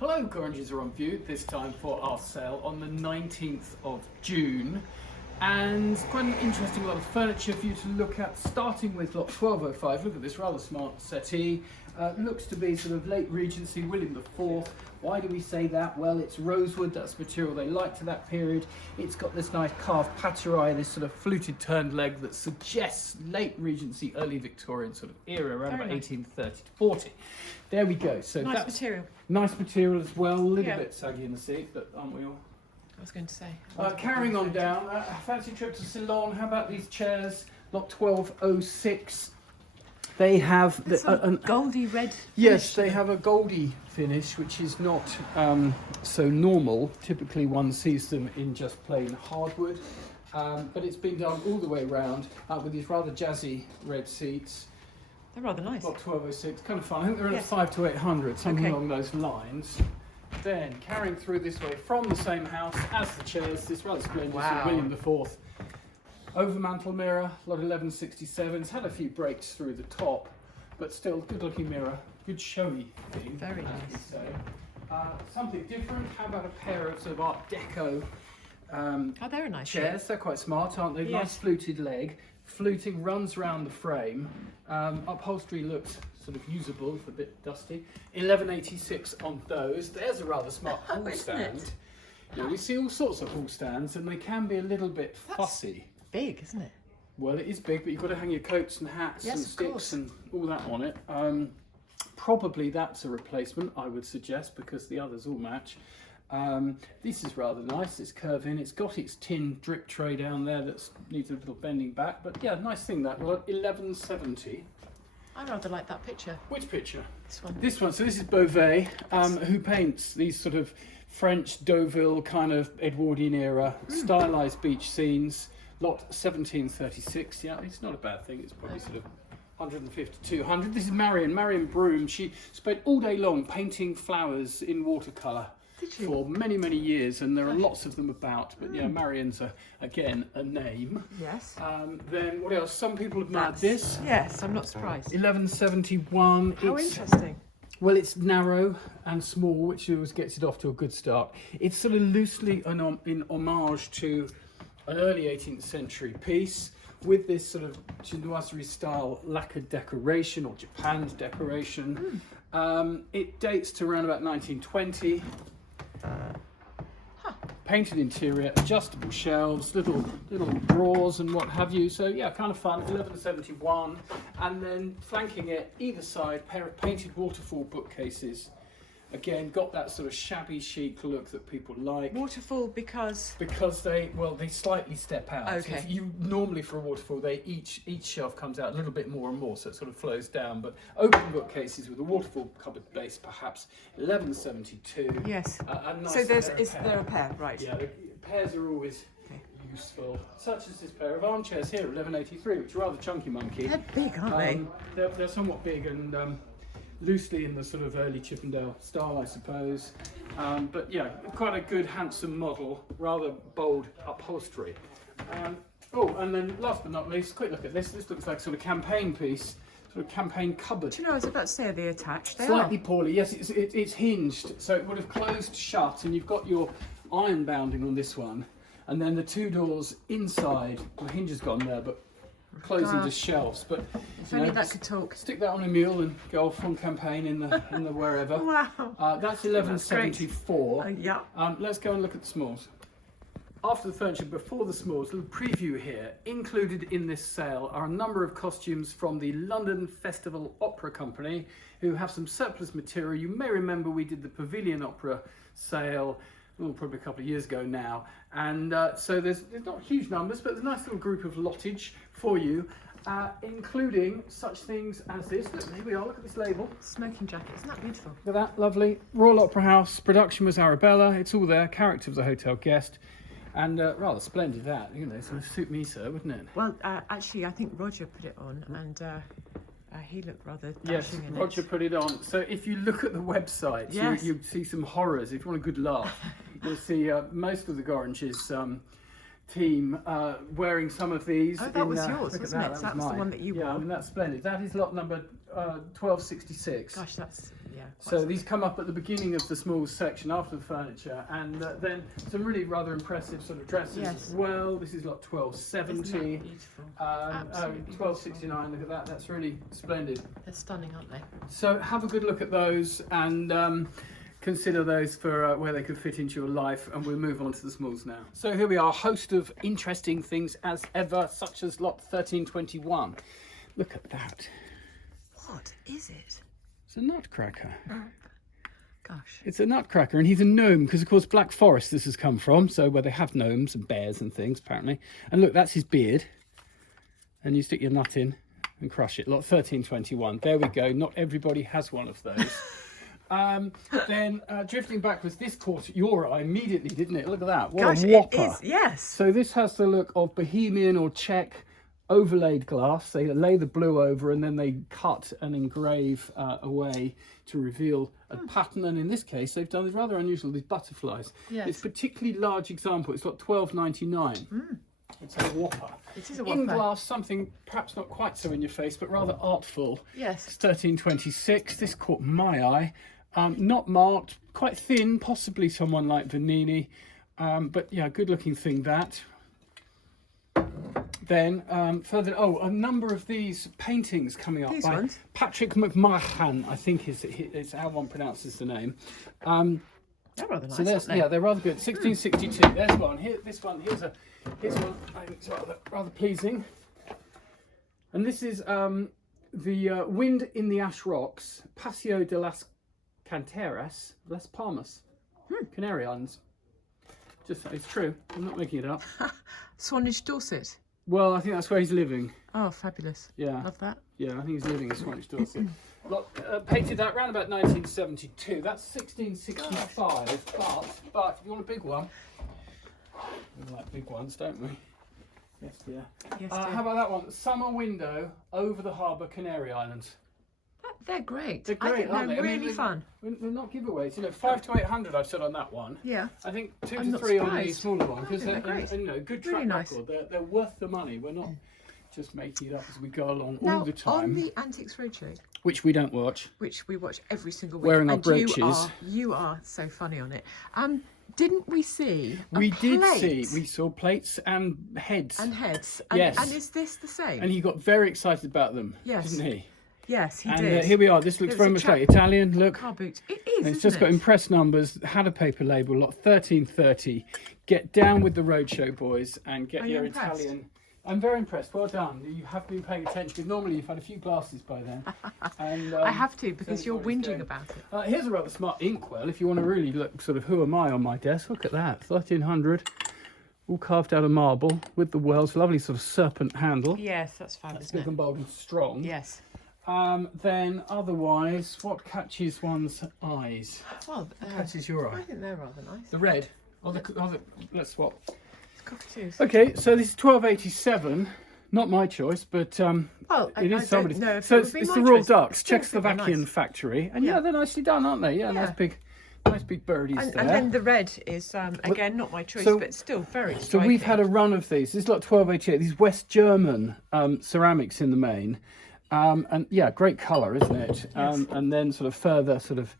Hello, Gorringes are on view, this time for our sale on the 19th of June. And quite an interesting lot of furniture for you to look at, starting with lot 1205. Look at this rather smart settee. Looks to be sort of late Regency, William IV. Why do we say that? Well, it's rosewood, that's material they liked to that period. It's got this nice carved pateraille, this sort of fluted turned leg that suggests late Regency, early Victorian sort of era, around about 1830 to 40. There we go. So nice that's material. Nice material as well, a little bit saggy in the seat, but aren't we all? I was going to say. Carrying on down, fancy trip to Ceylon. How about these chairs? Lot 1206. They have a goldy red. Yes, they have a goldy finish, which is not so normal. Typically, one sees them in just plain hardwood, but it's been done all the way around with these rather jazzy red seats. They're rather nice. Lot 1206, kind of fun. I think they're at 5 to 800, something along those lines. Then carrying through this way from the same house as the chairs, this rather splendid William IV overmantel mirror, lot 1167. It's had a few breaks through the top, but still good looking mirror, good showy thing. Very nice. Something different. How about a pair of sort of Art Deco they're a nice chairs? shape. They're quite smart, aren't they? Yes. Nice fluted leg. Fluting runs around the frame. Upholstery looks sort of usable, a bit dusty. 1186 on those. There's a rather smart hall stand. Now, we see all sorts of hall stands, and they can be a little bit fussy. Big, isn't it? Well, it is big, but you've got to hang your coats and hats and sticks course. and all that on it. Probably that's a replacement, I would suggest, because the others all match. This is rather nice, it's curve in. It's got its tin drip tray down there that needs a little bending back, but yeah, nice thing that. 1170. I rather like that picture. Which picture? This one. This one. So this is Beauvais, who paints these sort of French Deauville kind of Edwardian era stylized beach scenes. Lot 1736. Yeah, it's not a bad thing. It's probably sort of 150 to 200. This is Marion Broom. She spent all day long painting flowers in watercolour for many, many years, and there are lots of them about. But yeah, Marion's again a name. Yes. Then what else? Some people have marked this. Yes, I'm not surprised. 1171. How interesting. Well, it's narrow and small, which always gets it off to a good start. It's sort of loosely in homage to an early 18th century piece with this sort of chinoiserie style lacquered decoration or japanned decoration. It dates to around about 1920. Painted interior, adjustable shelves, little drawers and what have you. So yeah, kind of fun. 1171, and then flanking it either side, pair of painted waterfall bookcases. Again, got that sort of shabby chic look that people like. Waterfall because they slightly step out. Okay. If you normally for a waterfall, each shelf comes out a little bit more and more, so it sort of flows down. But open bookcases with a waterfall cupboard base, perhaps 1172. yes. A nice so pair of there a pair, right? Yeah, the pairs are always useful. Such as this pair of armchairs here, 1183, which are rather chunky monkey. They're big, aren't they? They're somewhat big and loosely in the sort of early Chippendale style, I suppose. But yeah, quite a good, handsome model, rather bold upholstery. And then last but not least, quick look at this. This looks like sort of campaign piece, sort of campaign cupboard. Do you know, I was about to say, are they attached? They Slightly are. poorly, yes, it's hinged, so it would have closed shut, and you've got your iron bounding on this one, and then the two doors inside, the hinge has gone there, but closing to shelves. But if only that could talk. Stick that on a mule and go off on campaign in the wherever. Wow. That's 1174. Yeah. Let's go and look at the smalls. After the furniture, before the smalls, a little preview here. Included in this sale are a number of costumes from the London Festival Opera Company, who have some surplus material. You may remember we did the Pavilion Opera sale, probably a couple of years ago now. And so there's not huge numbers, but there's a nice little group of lottage for you, including such things as this. Look, here we are, look at this label. Smoking jacket, isn't that beautiful? Look at that, lovely. Royal Opera House, production was Arabella, it's all there, character was a hotel guest. And rather splendid that, sort of suit me so, wouldn't it? Well, actually, I think Roger put it on, and he looked rather dashing in Roger put it on. So if you look at the website, you see some horrors. If you want a good laugh, you'll see most of the Gorringes team wearing some of these. Oh, that was yours, wasn't it? That was the one that you wore. Yeah, I mean, that's splendid. That is lot number 1266. Gosh, that's yeah. So these come up at the beginning of the smalls section after the furniture, and then some really rather impressive sort of dresses as well. This is lot 1270. Beautiful. 1269. Look at that. That's really splendid. They're stunning, aren't they? So have a good look at those and consider those for where they could fit into your life, and we'll move on to the smalls now. So here we are, a host of interesting things as ever, such as lot 1321. Look at that. What is it? It's a nutcracker. Gosh. It's a nutcracker, and he's a gnome, because of course Black Forest this has come from, so where they have gnomes and bears and things apparently. And look, that's his beard. And you stick your nut in and crush it. Lot 1321. There we go. Not everybody has one of those. Then drifting backwards, this caught your eye immediately, didn't it? Look at that. What a whopper. It is, yes. So this has the look of Bohemian or Czech overlaid glass. They lay the blue over and then they cut and engrave away to reveal a pattern. And in this case, they've done rather unusual, these butterflies. Yes. It's a particularly large example. It's got 12.99. It's a whopper. It is a whopper. In glass, something perhaps not quite so in your face, but rather artful. Yes. It's 1326. This caught my eye. Not marked, quite thin, possibly someone like Vanini. But yeah, good looking thing that. Then further, a number of these paintings coming up These by ones? Patrick McMahon, I think is how one pronounces the name. They're rather nice, So aren't they? yeah, they're rather good. 1662. There's one. Here's one. Here's one. I think it's rather pleasing. And this is the Wind in the Ash Rocks, Paseo de las Canteras, Las Palmas, Canary Islands. Just it's true. I'm not making it up. Swanage, Dorset. Well, I think that's where he's living. Oh, fabulous. Yeah. Love that. Yeah, I think he's living in Swanage, Dorset. Painted that around about 1972. That's 1665. But if you want a big one, we like big ones, don't we? Yes, dear. Yes, How about that one? Summer window over the harbour, Canary Islands. They're great. They're great, I think aren't they're they? really fun. They're not giveaways. You know, 5 to 800 I've said on that one. Yeah. I think 2 I'm to not 3 on the surprised. smaller one. I Because think they're great. you know, good track Really nice. record. They're worth the money. We're not just making it up as we go along Now, all the time. on the Antiques Roadshow, Which we don't watch. which we watch every single week, Wearing our and brooches. you are so funny on it. Didn't we see a We did plate see. We saw plates and heads. and heads? Yes. And is this the same? And he got very excited about them, Yes. didn't he? Yes, he And did. here we are. This looks There very was much a like Italian. Look. Car boot. It is, And it's isn't just got it? impressed numbers, had a paper label, lot 1330. Get down with the roadshow, boys, and get Are you your impressed? Italian. I'm very impressed. Well done. You have been paying attention because normally you've had a few glasses by then. And, I have to because so you're what he's whinging doing. about it. Here's a rather smart inkwell if you want to really look sort of who am I on my desk. Look at that. 1300. All carved out of marble with the wells. Lovely sort of serpent handle. Yes, that's fun, That's isn't big it? and bold and strong. Yes. Then otherwise, what catches one's eyes? Well, Catches your I eye? think they're rather nice. The red. Let's swap. It's cockatoos. Okay, so this is 1287. Not my choice, but Well, it is I somebody's. don't know if So it it's would be the my Royal choice, Ducks, but I think they're Czechoslovakian nice. factory, and yeah, Yeah. they're nicely done, aren't they? Yeah, Yeah. nice big birdies And there. then the red is again not my choice, so- but still very So striking. we've had a run of these. This is like 1288. These West German ceramics in the main, and yeah, great colour, isn't it? Yes. And then sort of further, sort of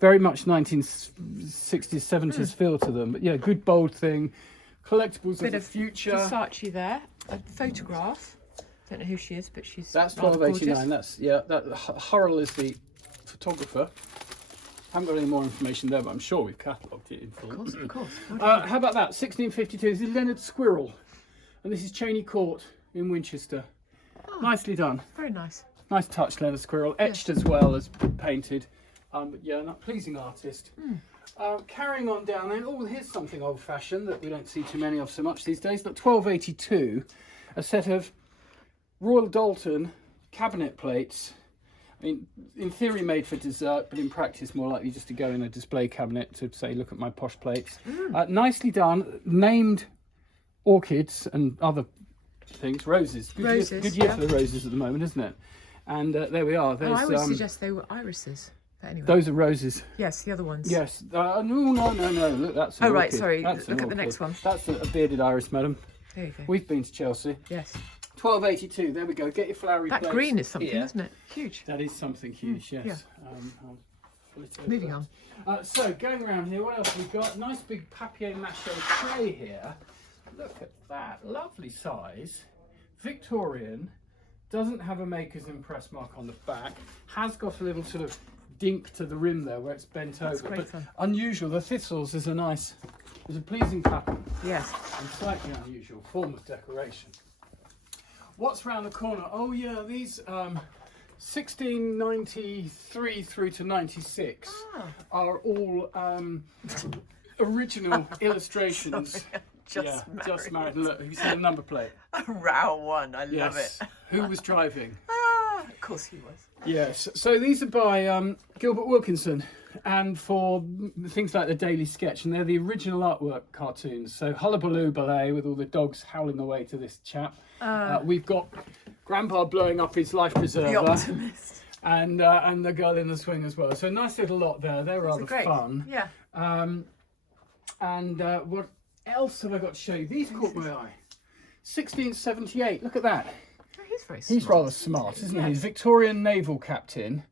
very much 1960s, 70s feel to them. But yeah, good bold thing. Collectables bit of the future. Versace there. A photograph. Don't know who she is, but she's That's rather 1289. gorgeous. That Hurrell is the photographer. Haven't got any more information there, but I'm sure we've catalogued it in full. Of course, of course. How about that? 1652. This is Leonard Squirrel, and this is Cheney Court in Winchester. Nicely done. Very nice. Nice touch, Leonard Squirrel. Etched as well as painted. But yeah, not pleasing artist. Carrying on down then. Oh, here's something old-fashioned that we don't see too many of so much these days. Look, 1282. A set of Royal Dalton cabinet plates. I mean, in theory made for dessert, but in practice more likely just to go in a display cabinet to say, look at my posh plates. Nicely done. Named orchids and other things. Roses. Roses, Good year yeah. for the roses at the moment, isn't it? And there we are. There's, I would suggest they were irises. But anyway. those are roses. Yes, the other ones. Yes. No. Look, that's an Oh, right, orchid. sorry. That's an Look at the orchid. next one. That's a bearded iris, madam. There you go. We've been to Chelsea. Yes. 1282. There we go. Get your flowery That plates green is something, here. isn't it? Huge. That is something huge, yes. yeah. I'll pull it over. Moving on. So going around here, what else we've got? Nice big papier-mâché tray here. Look at that, lovely size. Victorian, doesn't have a maker's impress mark on the back. Has got a little sort of dink to the rim there where it's bent over. Great But fun. unusual. The thistles is a pleasing pattern. Yes. And slightly unusual form of decoration. What's round the corner? Oh yeah, these 1693 through to 96 are all original illustrations. Just married. Just married. Look, have you seen the number plate? A row one. I love it. Who was driving? Of course he was. Yes. So these are by Gilbert Wilkinson, and for things like the Daily Sketch, and they're the original artwork cartoons. So Hullabaloo Ballet with all the dogs howling away to this chap. We've got Grandpa blowing up his life preserver. The Optimist. And the girl in the swing as well. So a nice little lot there. They're rather Great. fun. Yeah. What else have I got to show you? These caught my eye. 1678. Look at that. Oh, he's very smart. He's rather smart, isn't he? He's Victorian naval captain,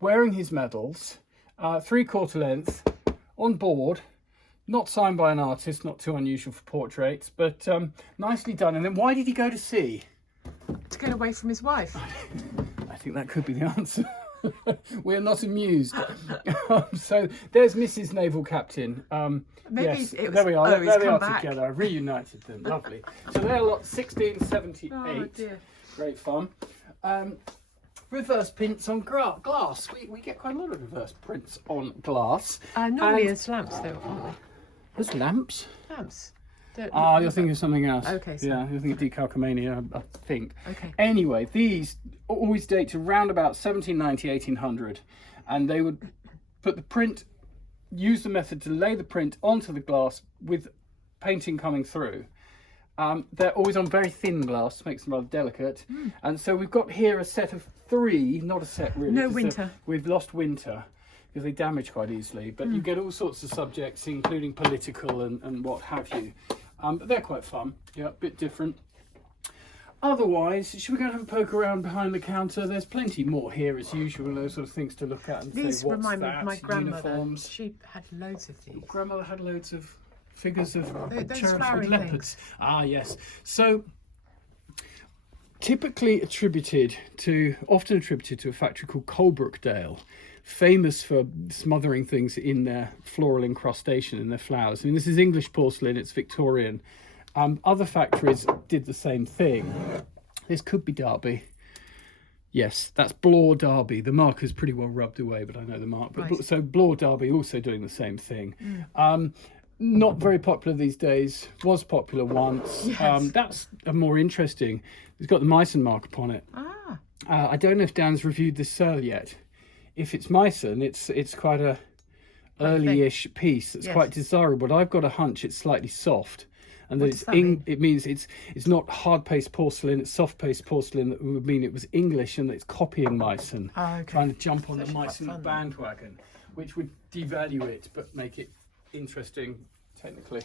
wearing his medals, 3/4 length, on board. Not signed by an artist, not too unusual for portraits, but nicely done. And then why did he go to sea? To get away from his wife. I think that could be the answer. We're not amused. So there's Mrs. Naval Captain. Maybe yes, it was, there we are. oh, he's there they come are back. together. I reunited them. Lovely. So they're a lot 1678. Oh dear. Great fun. Reverse prints on glass. We get quite a lot of reverse prints on glass. Normally And- it's lamps though, aren't they? There's lamps. Lamps. You're thinking of something else. Okay, sorry. Yeah, you're thinking of decalcomania, I think. Okay. Anyway, these always date to round about 1790, 1800, and they would put the print, use the method to lay the print onto the glass with painting coming through. They're always on very thin glass, makes them rather delicate. And so we've got here a set of 3, not a set really. No 'cause winter. We've lost winter because they damage quite easily, but you get all sorts of subjects, including political and what have you. But they're quite fun, yeah, a bit different. Otherwise, should we go and have a poke around behind the counter? There's plenty more here as usual, those sort of things to look at and These say, what's remind me that? of my grandmother. Uniforms. She had loads of these. Grandmother had loads of figures of Those cherubs flowery with leopards. Ah, yes. So, typically often attributed to a factory called Colebrookdale, famous for smothering things in their floral incrustation in their flowers. I mean, this is English porcelain, it's Victorian. Other factories did the same thing. This could be Derby. Yes, that's Blore Derby. The marker's pretty well rubbed away, but I know the mark. But, Right. So Blore Derby also doing the same thing. Not very popular these days. Was popular once. Yes. That's more interesting. It's got the Meissen mark upon it. I don't know if Dan's reviewed this sale yet. If it's Meissen, it's quite a early-ish piece. It's Yes. quite desirable. But I've got a hunch it's slightly soft, and that What does that mean? it means it's not hard paste porcelain. It's soft paste porcelain. That would mean it was English and that it's copying Meissen, Oh, okay. trying to jump on the That's quite Meissen fun, then. bandwagon, which would devalue it but make it interesting technically.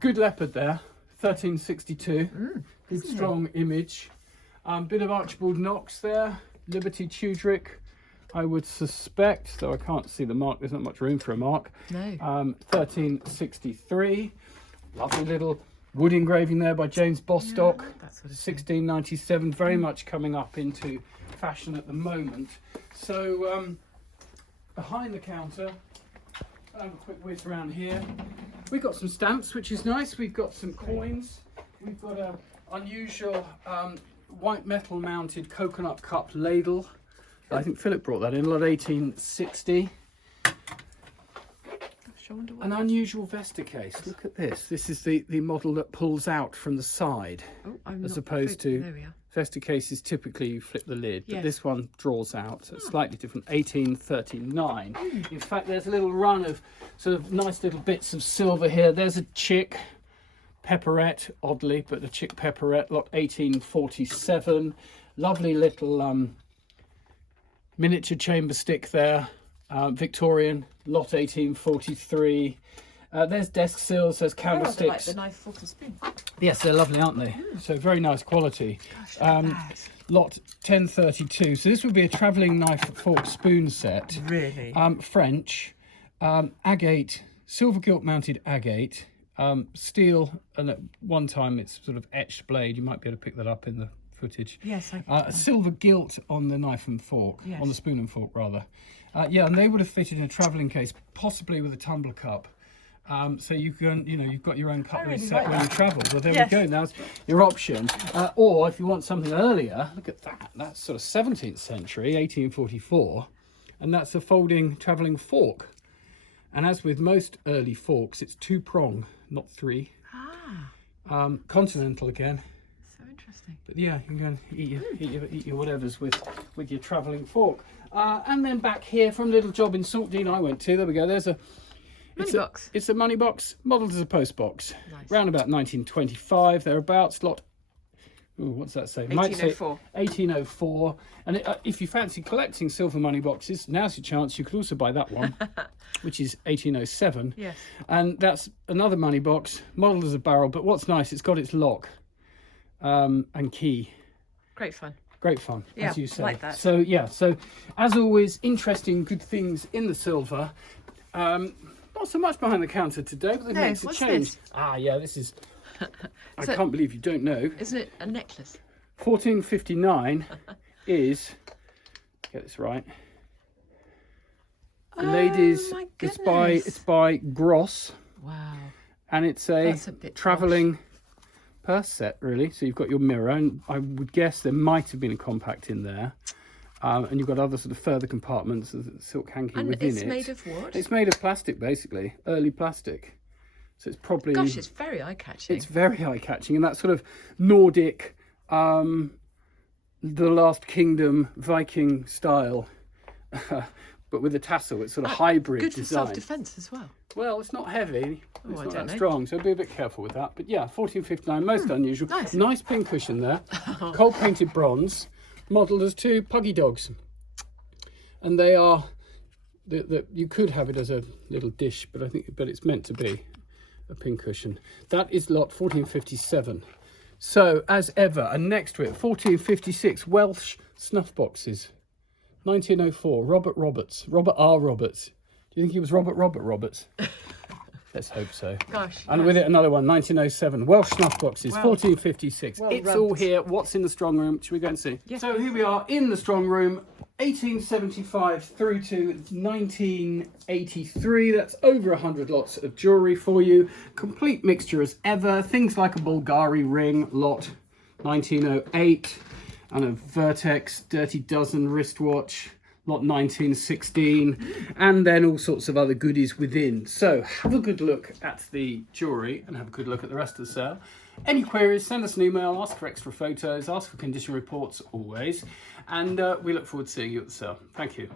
Good leopard there, 1362. Good strong image. Bit of Archibald Knox there, Liberty Tudrick, I would suspect, though I can't see the mark, there's not much room for a mark. No. 1363. Lovely little wood engraving there by James Bostock. that sort of thing. 1697, very much coming up into fashion at the moment. So behind the counter, I'll have a quick whiz around here. We've got some stamps, which is nice. We've got some coins. We've got an unusual white metal mounted coconut cup ladle. I think Philip brought that in, lot 1860. An unusual Vesta case. Look at this. This is the model that pulls out from the side, as opposed to There we are. Vesta cases. Typically, you flip the lid, but Yes. this one draws out. So it's slightly different. 1839. In fact, there's a little run of sort of nice little bits of silver here. There's a chick pepperette, oddly, but a chick pepperette, lot 1847. Lovely little miniature chamber stick there. Victorian, lot 1843. There's desk sills, there's I rather like candlesticks. the knife, fork and spoon. Yes, they're lovely, aren't they? So very nice quality. Gosh, look at that. lot 1032. So this would be a travelling knife, fork, spoon set. Really? French, agate, silver gilt mounted agate, steel, and at one time it's sort of etched blade. You might be able to pick that up in the footage. Yes, I A silver gilt on the knife and fork, Yes. on the spoon and fork rather. Yeah, and they would have fitted in a travelling case, possibly with a tumbler cup. So you can, you've got your own cutlery really set like when you that. travel. Well, there Yes. we go. That's your option. Or if you want something earlier, look at that. That's sort of 17th century, 1844, and that's a folding travelling fork. And as with most early forks, it's 2-prong, not 3. Continental again. So interesting. But yeah, you can go and eat your whatevers with your travelling fork. And then back here from a little job in Saltdean I went to. There we go. There's a Money box. It's a money box, modelled as a post box. Nice. Round about 1925, thereabouts. Lot. Ooh, what's that say? Might say 1804. 1804. And if you fancy collecting silver money boxes, now's your chance. You could also buy that one, which is 1807. Yes. And that's another money box, modelled as a barrel. But what's nice, it's got its lock and key. Great fun. Great fun, Yeah, as you say. like that. So yeah, so as always, interesting, good things in the silver. Not so much behind the counter today, but they've made a what's change. this? Yeah, this is. I So- can't believe you don't know. Isn't it a necklace? 1459 is. Get this right. Ladies, my it's goodness. by Gross, Wow. and it's That's a bit travelling purse set, really. So you've got your mirror, and I would guess there might have been a compact in there. And you've got other sort of further compartments, of silk hanky And within it's it. made of what? It's made of plastic, basically, early plastic. So it's probably. Gosh, it's very eye-catching. It's very eye-catching, and that sort of Nordic, the Last Kingdom Viking style, but with a tassel. It's sort of hybrid Good for design. self-defence as well. Well, it's not heavy. Oh, It's I not don't that know. strong, so be a bit careful with that. But yeah, 1459, most unusual. nice. pin cushion there. Cold painted bronze, modelled as 2 puggy dogs. And they are, you could have it as a little dish, but it's meant to be a pin cushion. That is lot 1457. So, as ever, and next to it, 1456, Welsh snuff boxes. 1904, Robert R. Roberts. Do you think he was Robert Roberts? Let's hope so. Gosh. And yes. with it, another one, 1907, Welsh snuff boxes, Well- 1456. well It's all rubbed. here. What's in the strong room? Should we go and see? Yes, So here we are in the strong room, 1875 through to 1983. That's over 100 lots of jewellery for you. Complete mixture as ever. Things like a Bulgari ring, lot 1908, and a Vertex Dirty Dozen wristwatch, lot 1916, and then all sorts of other goodies within. So have a good look at the jewellery and have a good look at the rest of the sale. Any queries, send us an email, ask for extra photos, ask for condition reports always, and we look forward to seeing you at the sale. Thank you.